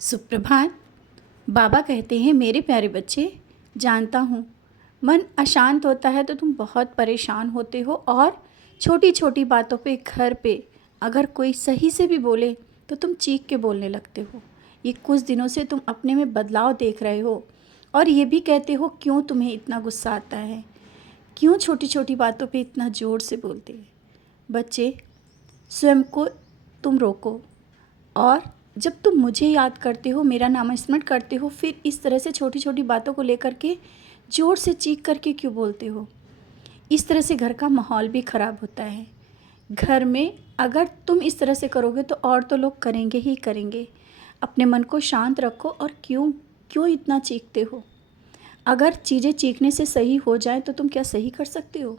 सुप्रभात। बाबा कहते हैं, मेरे प्यारे बच्चे, जानता हूँ मन अशांत होता है तो तुम बहुत परेशान होते हो और छोटी छोटी बातों पे घर पे अगर कोई सही से भी बोले तो तुम चीख के बोलने लगते हो। ये कुछ दिनों से तुम अपने में बदलाव देख रहे हो और ये भी कहते हो क्यों तुम्हें इतना गुस्सा आता है, क्यों छोटी छोटी बातों पे इतना ज़ोर से बोलते हैं। बच्चे, स्वयं को तुम रोको और जब तुम मुझे याद करते हो, मेरा नाम स्मरण करते हो, फिर इस तरह से छोटी छोटी बातों को लेकर के ज़ोर से चीख करके क्यों बोलते हो। इस तरह से घर का माहौल भी ख़राब होता है। घर में अगर तुम इस तरह से करोगे तो और तो लोग करेंगे ही करेंगे। अपने मन को शांत रखो और क्यों क्यों इतना चीखते हो। अगर चीज़ें चीखने से सही हो जाए तो तुम क्या सही कर सकते हो।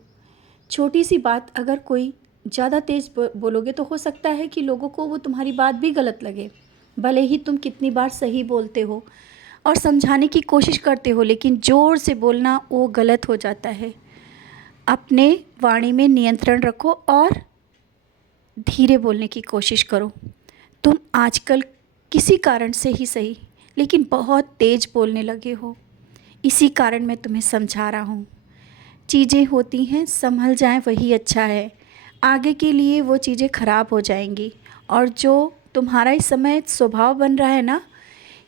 छोटी सी बात अगर कोई ज़्यादा तेज़ बोलोगे तो हो सकता है कि लोगों को वो तुम्हारी बात भी गलत लगे। भले ही तुम कितनी बार सही बोलते हो और समझाने की कोशिश करते हो, लेकिन ज़ोर से बोलना वो गलत हो जाता है। अपने वाणी में नियंत्रण रखो और धीरे बोलने की कोशिश करो। तुम आजकल किसी कारण से ही सही, लेकिन बहुत तेज़ बोलने लगे हो। इसी कारण मैं तुम्हें समझा रहा हूँ। चीज़ें होती हैं, संभल जाएं वही अच्छा है। आगे के लिए वो चीज़ें ख़राब हो जाएंगी और जो तुम्हारा इस समय स्वभाव बन रहा है ना,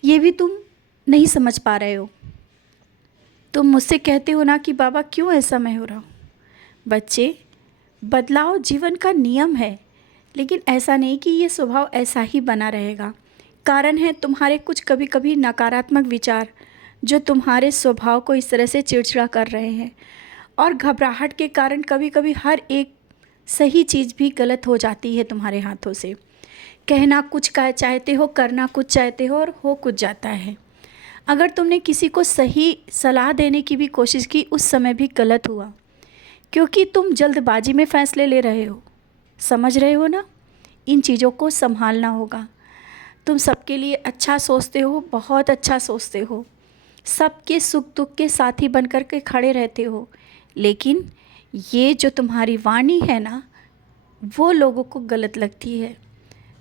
ये भी तुम नहीं समझ पा रहे हो। तुम मुझसे कहते हो ना कि बाबा क्यों ऐसा मैं हो रहा हूँ। बच्चे, बदलाव जीवन का नियम है, लेकिन ऐसा नहीं कि ये स्वभाव ऐसा ही बना रहेगा। कारण है तुम्हारे कुछ कभी कभी नकारात्मक विचार जो तुम्हारे स्वभाव को इस तरह से चिड़चिड़ा कर रहे हैं, और घबराहट के कारण कभी कभी हर एक सही चीज़ भी गलत हो जाती है तुम्हारे हाथों से। कहना कुछ का चाहते हो, करना कुछ चाहते हो और हो कुछ जाता है। अगर तुमने किसी को सही सलाह देने की भी कोशिश की, उस समय भी गलत हुआ, क्योंकि तुम जल्दबाजी में फ़ैसले ले रहे हो। समझ रहे हो ना, इन चीज़ों को संभालना होगा। तुम सबके लिए अच्छा सोचते हो, बहुत अच्छा सोचते हो, सबके सुख दुख के साथी बन कर के खड़े रहते हो, लेकिन ये जो तुम्हारी वाणी है ना, वो लोगों को गलत लगती है।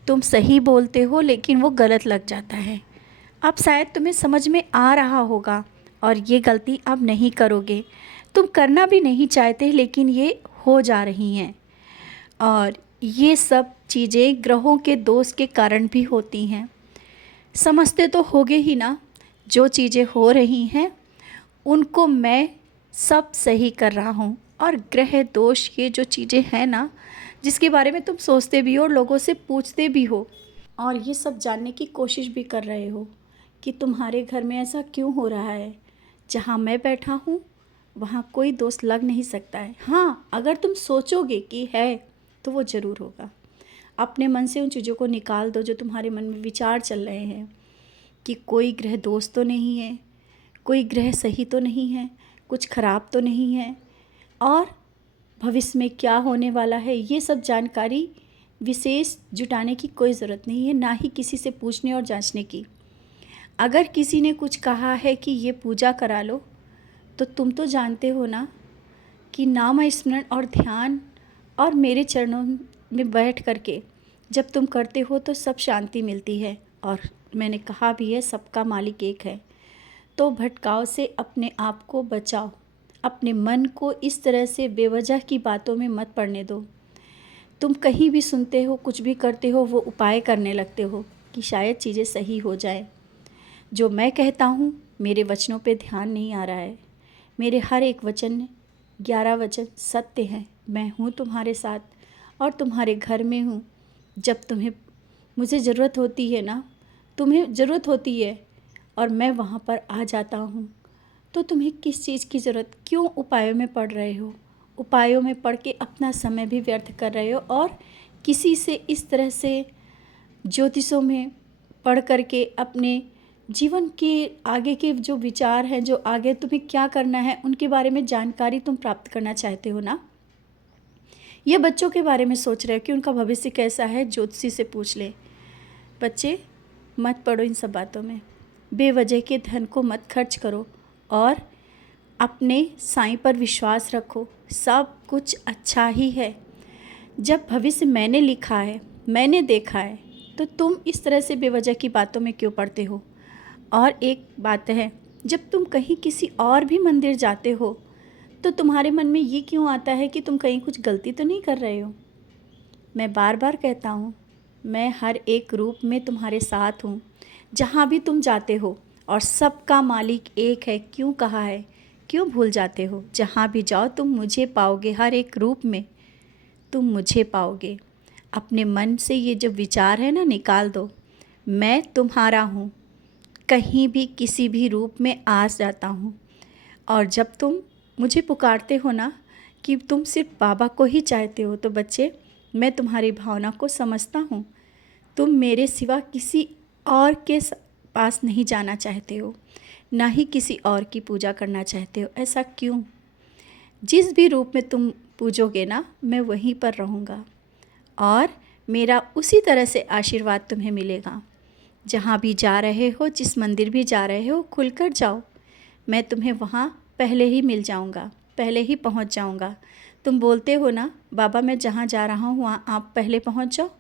तुम सही बोलते हो लेकिन वो गलत लग जाता है। अब शायद तुम्हें समझ में आ रहा होगा और ये गलती अब नहीं करोगे। तुम करना भी नहीं चाहते, लेकिन ये हो जा रही हैं, और ये सब चीज़ें ग्रहों के दोष के कारण भी होती हैं। समझते तो होगे ही ना, जो चीज़ें हो रही हैं उनको मैं सब सही कर रहा हूँ। और ग्रह दोष, ये जो चीज़ें हैं ना, जिसके बारे में तुम सोचते भी हो और लोगों से पूछते भी हो और ये सब जानने की कोशिश भी कर रहे हो कि तुम्हारे घर में ऐसा क्यों हो रहा है। जहाँ मैं बैठा हूँ वहाँ कोई दोष लग नहीं सकता है। हाँ, अगर तुम सोचोगे कि है तो वो ज़रूर होगा। अपने मन से उन चीज़ों को निकाल दो जो तुम्हारे मन में विचार चल रहे हैं कि कोई ग्रह दोष तो नहीं है, कोई ग्रह सही तो नहीं है, कुछ खराब तो नहीं है, और भविष्य में क्या होने वाला है, ये सब जानकारी विशेष जुटाने की कोई ज़रूरत नहीं है, ना ही किसी से पूछने और जांचने की। अगर किसी ने कुछ कहा है कि ये पूजा करा लो, तो तुम तो जानते हो ना कि नाम स्मरण और ध्यान और मेरे चरणों में बैठ करके जब तुम करते हो तो सब शांति मिलती है। और मैंने कहा भी है, सबका मालिक एक है। तो भटकाव से अपने आप को बचाओ। अपने मन को इस तरह से बेवजह की बातों में मत पड़ने दो। तुम कहीं भी सुनते हो, कुछ भी करते हो, वो उपाय करने लगते हो कि शायद चीज़ें सही हो जाए। जो मैं कहता हूँ, मेरे वचनों पे ध्यान नहीं आ रहा है। मेरे हर एक वचन, 11 वचन सत्य हैं। मैं हूँ तुम्हारे साथ और तुम्हारे घर में हूँ। जब तुम्हें मुझे ज़रूरत होती है ना, तुम्हें ज़रूरत होती है और मैं वहाँ पर आ जाता हूँ, तो तुम्हें किस चीज़ की ज़रूरत, क्यों उपायों में पड़ रहे हो। उपायों में पड़ के अपना समय भी व्यर्थ कर रहे हो और किसी से इस तरह से ज्योतिषों में पढ़ करके अपने जीवन के आगे के जो विचार हैं, जो आगे तुम्हें क्या करना है, उनके बारे में जानकारी तुम प्राप्त करना चाहते हो ना। ये बच्चों के बारे में सोच रहे हो कि उनका भविष्य कैसा है, ज्योतिषी से पूछ ले। बच्चे, मत पड़ो इन सब बातों में। बेवजह के धन को मत खर्च करो और अपने साईं पर विश्वास रखो। सब कुछ अच्छा ही है। जब भविष्य मैंने लिखा है, मैंने देखा है, तो तो तुम इस तरह से बेवजह की बातों में क्यों पड़ते हो। और एक बात है, जब तुम कहीं किसी और भी मंदिर जाते हो तो तुम्हारे मन में ये क्यों आता है कि तुम कहीं कुछ गलती तो नहीं कर रहे हो। मैं बार बार कहता हूँ, मैं हर एक रूप में तुम्हारे साथ हूँ जहाँ भी तुम जाते हो, और सबका मालिक एक है क्यों कहा है, क्यों भूल जाते हो। जहाँ भी जाओ तुम मुझे पाओगे, हर एक रूप में तुम मुझे पाओगे। अपने मन से ये जो विचार है ना, निकाल दो। मैं तुम्हारा हूँ, कहीं भी किसी भी रूप में आ जाता हूँ। और जब तुम मुझे पुकारते हो ना कि तुम सिर्फ बाबा को ही चाहते हो, तो बच्चे मैं तुम्हारी भावना को समझता हूँ। तुम मेरे सिवा किसी और के पास नहीं जाना चाहते हो, ना ही किसी और की पूजा करना चाहते हो। ऐसा क्यों। जिस भी रूप में तुम पूजोगे ना, मैं वहीं पर रहूँगा और मेरा उसी तरह से आशीर्वाद तुम्हें मिलेगा। जहाँ भी जा रहे हो, जिस मंदिर भी जा रहे हो, खुलकर जाओ। मैं तुम्हें वहाँ पहले ही मिल जाऊँगा, पहले ही पहुँच जाऊँगा। तुम बोलते हो ना, बाबा मैं जहाँ जा रहा हूँ वहाँ आप पहले पहुँच जाओ,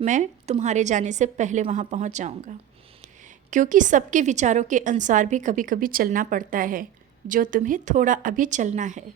मैं तुम्हारे जाने से पहले वहाँ पहुँच जाऊँगा। क्योंकि सबके विचारों के अनुसार भी कभी कभी चलना पड़ता है, जो तुम्हें थोड़ा अभी चलना है।